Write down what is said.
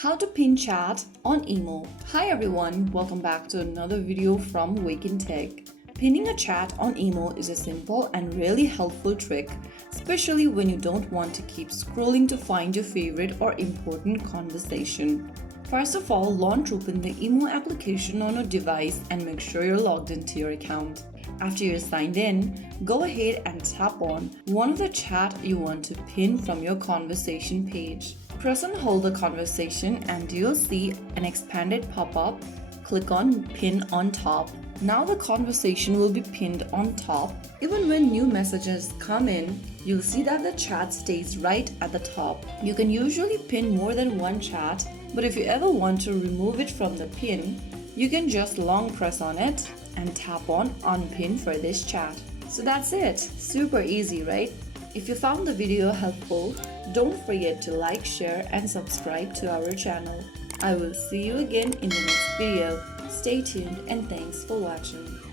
How to pin chat on IMO. Hi everyone, welcome back to another video from Wake&Tech. Pinning a chat on IMO is a simple and really helpful trick, especially when you don't want to keep scrolling to find your favorite or important conversation. First of all, launch open the IMO application on your device and make sure you're logged into your account. After you're signed in, go ahead and tap on one of the chat you want to pin from your conversation page. Press and hold the conversation and you'll see an expanded pop-up. Click on Pin on Top. Now the conversation will be pinned on top. Even when new messages come in, you'll see that the chat stays right at the top. You can usually pin more than one chat, but if you ever want to remove it from the pin, you can just long press on it and tap on Unpin for this chat. So that's it. Super easy, right? If you found the video helpful, don't forget to like, share and subscribe to our channel. I will see you again in the next video. Stay tuned and thanks for watching.